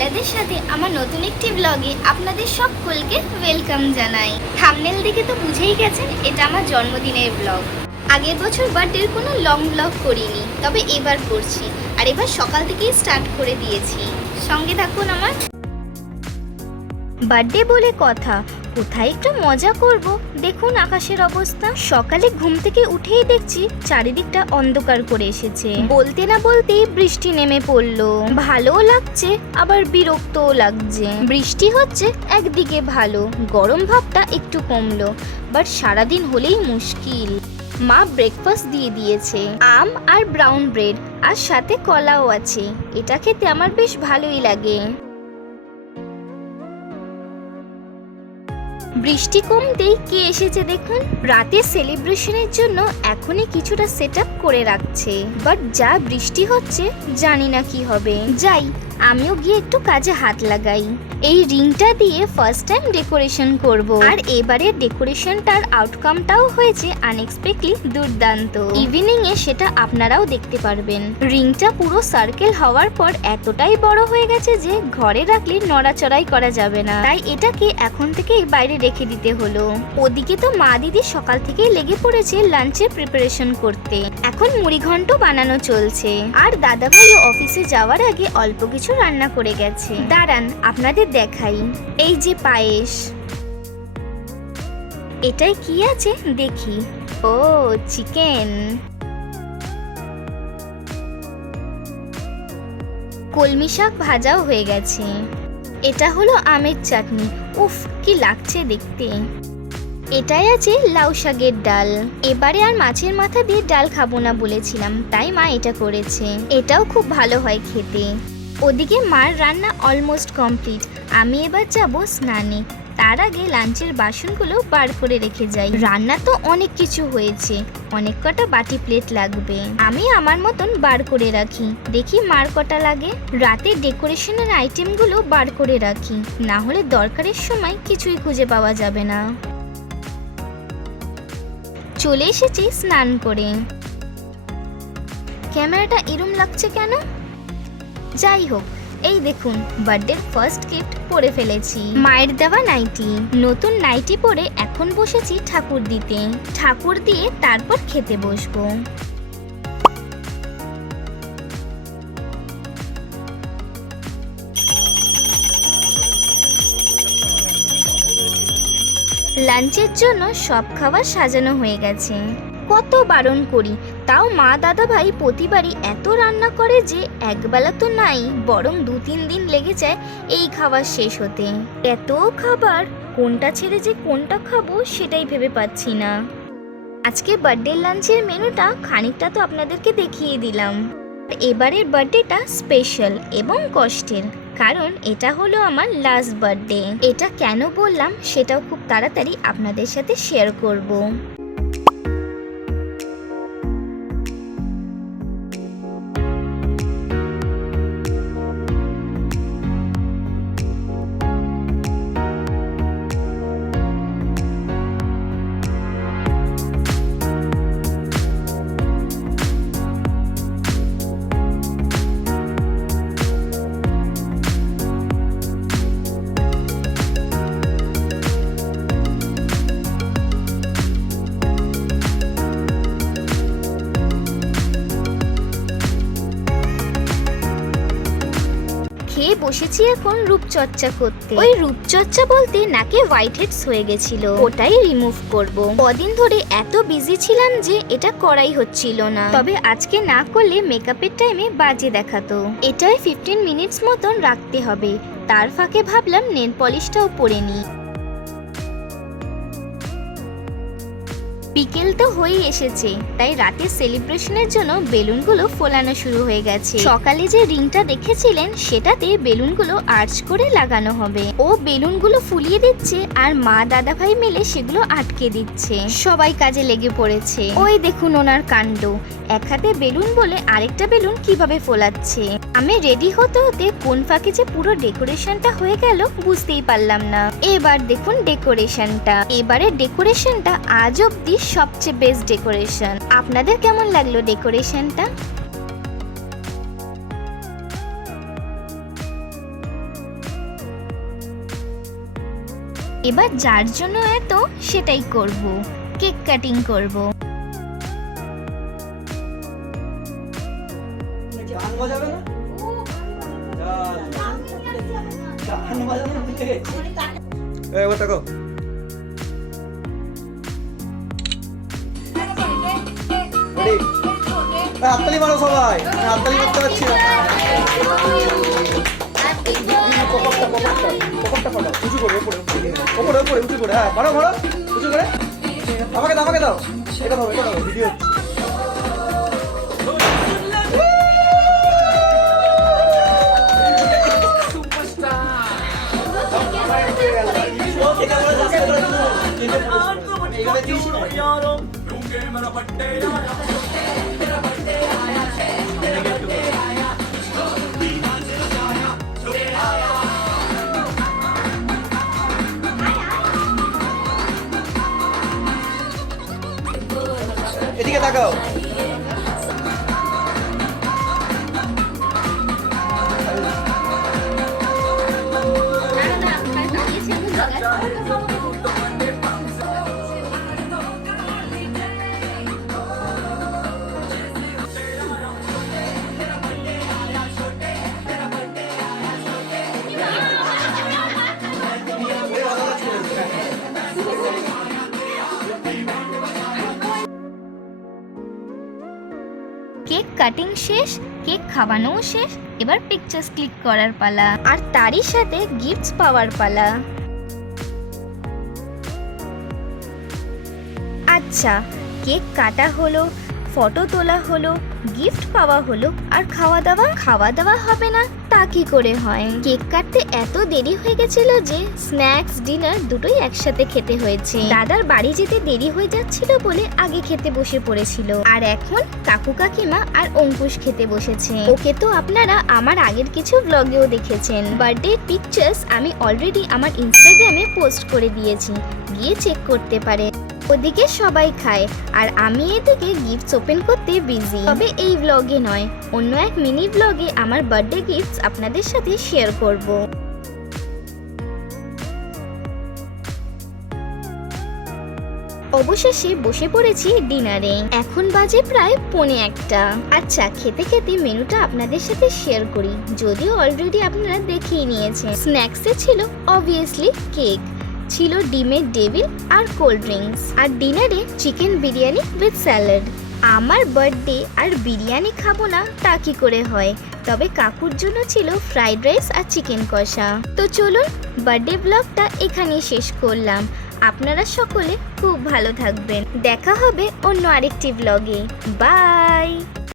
আহ্লাদের সাথে আমার নতুন একটি ব্লগে আপনাদের সকলকে ওয়েলকাম জানাই। থাম্বনেল দেখে তো বুঝেই গেছেন এটা আমার জন্মদিনের ব্লগ। আগের বছর বার্থডের কোনো লং ব্লগ করিনি, তবে এবার করছি। আর এবার সকাল থেকেই স্টার্ট করে দিয়েছি, সঙ্গে থাকুন আমার। বার্থডে বলে কথা, কোথায় একটু মজা করব। দেখুন আকাশের অবস্থা, সকালে ঘুম থেকে উঠেই দেখছি চারিদিকটা অন্ধকার করে এসেছে। বলতে না বলতেই বৃষ্টি নেমে পড়লো। ভালোও লাগছে আবার বিরক্তও লাগছে। বৃষ্টি হচ্ছে একদিকে ভালো, গরম ভাবটা একটু কমলো, বাট সারাদিন হলেই মুশকিল। মা ব্রেকফাস্ট দিয়ে দিয়েছে, আম আর ব্রাউন ব্রেড, আর সাথে কলাও আছে। এটা খেতে আমার বেশ ভালোই লাগে। বৃষ্টি কমতেই কে এসেছে দেখুন। রাতের সেলিব্রেশনের জন্য এখনই কিছুটা সেট আপ করে রাখছে, বাট যা বৃষ্টি হচ্ছে জানি না কি হবে। যাই, আমিও গিয়ে একটু কাজে হাত লাগাই। এই রিংটা দিয়ে ফার্স্ট টাইম ডেকোরেশন করব, আর এবারের ডেকোরেশনটার আউটকামটাও হয়েছে আনএক্সপেক্টলি দুর্দান্ত। ইভিনিং এ সেটা আপনারাও দেখতে পারবেন। রিংটা পুরো সার্কেল হওয়ার পর এতটাই বড় হয়ে গেছে যে ঘরে রাখলে নড়াচড়াই করা যাবে না, তাই এটাকে এখন থেকেই বাইরে রেখে দিতে হলো। ওদিকে তো মা দিদি সকাল থেকেই লেগে পড়েছে লাঞ্চের প্রিপারেশন করতে। এখন মুড়িঘণ্ট বানানো চলছে, আর দাদা ভাইও অফিসে যাওয়ার আগে অল্প কিছু রান্না করে গেছে। দাঁড়ান আপনাদের দেখাই। এই যে পায়েস, এটাই কি আছে দেখি। ও চিকেন। কলমি শাক ভাজাও হয়ে গেছে। এটা হলো আমের চাটনি, উফ কি লাগছে দেখতে। এটাই আছে লাউ শাকের ডাল। এবারে আর মাছের মাথা দিয়ে ডাল খাবো না বলেছিলাম, তাই মা এটা করেছে। এটাও খুব ভালো হয় খেতে। ওদিকে মার রান্না অলমোস্ট কমপ্লিট। আমি এবার যাব স্নানে, তার আগে লাঞ্চের বাসনগুলো বার করে রেখে যাই। রান্না তো অনেক কিছু হয়েছে, অনেক কটা বাটি প্লেট লাগবে। আমি আমার মতন বার করে রাখি, দেখি মার কটা লাগে। রাতে ডেকোরেশনের আইটেমগুলো বার করে রাখি, না হলে দরকারের সময় কিছুই খুঁজে পাওয়া যাবে না। চলে এসেছি স্নান করে। ক্যামেরাটা এরম লাগছে কেন? যাই হোক, এই দেখুন বার্থডের ফার্স্ট গিফট পরে ফেলেছি, মায়ের দেওয়া নাইটি। নতুন নাইটি পরে এখন বসেছি ঠাকুর দিতে। ঠাকুর দিয়ে তারপর খেতে বসবো। লাঞ্চের জন্য সব খাবার সাজানো হয়ে গেছে। কত বারণ করি, তাও মা দাদা ভাই প্রতিবারই এত রান্না করে যে একবেলা তো নাই, বরং 2-3 দিন লেগে যায় এই খাবার শেষ হতে। এত খাবার, কোনটা ছেড়ে যে কোনটা খাবো সেটাই ভেবে পাচ্ছি না। আজকে বার্থডে লাঞ্চের মেনুটা খানিকটা তো আপনাদেরকে দেখিয়ে দিলাম। এবারের বার্থডেটা স্পেশাল এবং কষ্টের, কারণ এটা হলো আমার লাস্ট বার্থডে। এটা কেন বললাম সেটাও খুব তাড়াতাড়ি আপনাদের সাথে শেয়ার করব। খেয়ে বসেছি এখন রূপচর্চা করতে। ওই রূপচর্চা বলতে নাকে হোয়াইট হেডস হয়ে গেছিল, ওটাই রিমুভ করব। কদিন ধরে এত বিজি ছিলাম যে এটা করাই হচ্ছিল না, তবে আজকে না করলে মেকআপের টাইমে বাজে দেখাতো। এটাই 15 মিনিটস মতন রাখতে হবে, তার ফাঁকে ভাবলাম নেল পলিশটাও পরে নিই। বিকেল তো হয়েই এসেছে, তাই রাতের সেলিব্রেশনের জন্য বেলুনগুলো ফোলানো শুরু হয়ে গেছে। সকালে যে রিংটা দেখেছিলেন সেটাতে বেলুনগুলো আর্চ করে লাগানো হবে। ও বেলুনগুলো ফুলিয়ে দিচ্ছে, আর মা দাদা ভাই মিলে সেগুলো আটকে দিচ্ছে। সবাই কাজে লেগে পড়েছে। ওই দেখুন ওনার কাণ্ড, এক হাতে বেলুন বলে আরেকটা বেলুন কিভাবে ফোলাচ্ছে। আমি রেডি হতে হতে কোন ফাঁকে যে পুরো ডেকোরেশনটা হয়ে গেল বুঝতেই পারলাম না। এবার দেখুন ডেকোরেশনটা। এবারের ডেকোরেশনটা আজ অব্দি সবচেয়ে বেস্ট ডেকোরেশন। আপনাদের কেমন লাগলো ডেকোরেশনটা? এবার যার জন্য এত সেটাই করব, কেক কাটিং করব। গান বাজাবে না? গান বাজানো ভুলে গেছি। এবার দেখো হাততালি মারো সবাই, হাততালি করতে পারছি না। পকেটটা ফাটাও, উঁচু করে ওপরে উঁচু করে, হ্যাঁ মারো উঁচু করে। আমাকে দাও এটা দাও ভিডিও হচ্ছে। এদিকে তাকাও। কেক কাটিং শেষ, কেক খাওয়ানোও শেষ, এবার পিকচার্স ক্লিক করার পালা, আর তারই সাথে গিফটস পাওয়ার পালা। আচ্ছা, কেক কাটা হলো, ফটো তোলা হলো, গিফট পাওয়া হলো, আর খাওয়া দাওয়া হবে না তা কি করে হয়? কেক কাটতে এত দেরি হয়ে গেছিল যে স্ন্যাক্স ডিনার দুটোই একসাথে খেতে হয়েছে। দাদার বাড়ি যেতে দেরি হয়ে যাচ্ছিল বলে আগে খেতে বসে পড়েছিল, আর এখন কাকু কাকিমা আর অঙ্কুশ খেতে বসেছে। ওকে তো আপনারা আমার আগের কিছু ব্লগেও দেখেছেন। বার্থডে পিকচার্স আমি অলরেডি আমার ইনস্টাগ্রামে পোস্ট করে দিয়েছি, গিয়ে চেক করতে পারেন। ওদিকে সবাই খায় আর আমি এদিকে গিফটস ওপেন করতে বিজি। তবে এই ব্লগে নয়, অন্য এক মিনি ব্লগে আমার বার্থডে গিফটস আপনাদের সাথে শেয়ার করব। অবশেষে বসে পড়েছি ডিনারে। এখন বাজে প্রায় 1:45। আচ্ছা, খেতে খেতে মেনুটা আপনাদের সাথে শেয়ার করি, যদিও অলরেডি আপনারা দেখেই নিয়েছেন। স্ন্যাক্সে ছিল অবভিয়াসলি কেক, ছিল ডিমের ডেভিল আর কোল্ড ড্রিঙ্কস, আর ডিনারে চিকেন বিরিয়ানি উইথ স্যালাড। আমার বার্থডে আর বিরিয়ানি খাবো না তা কি করে হয়? তবে কাকুর জন্য ছিল ফ্রাইড রাইস আর চিকেন কষা। তো চলুন, বার্থডে ব্লগটা এখানেই শেষ করলাম। আপনারা সকলে খুব ভালো থাকবেন। দেখা হবে অন্য আরেকটি ব্লগে। বাই।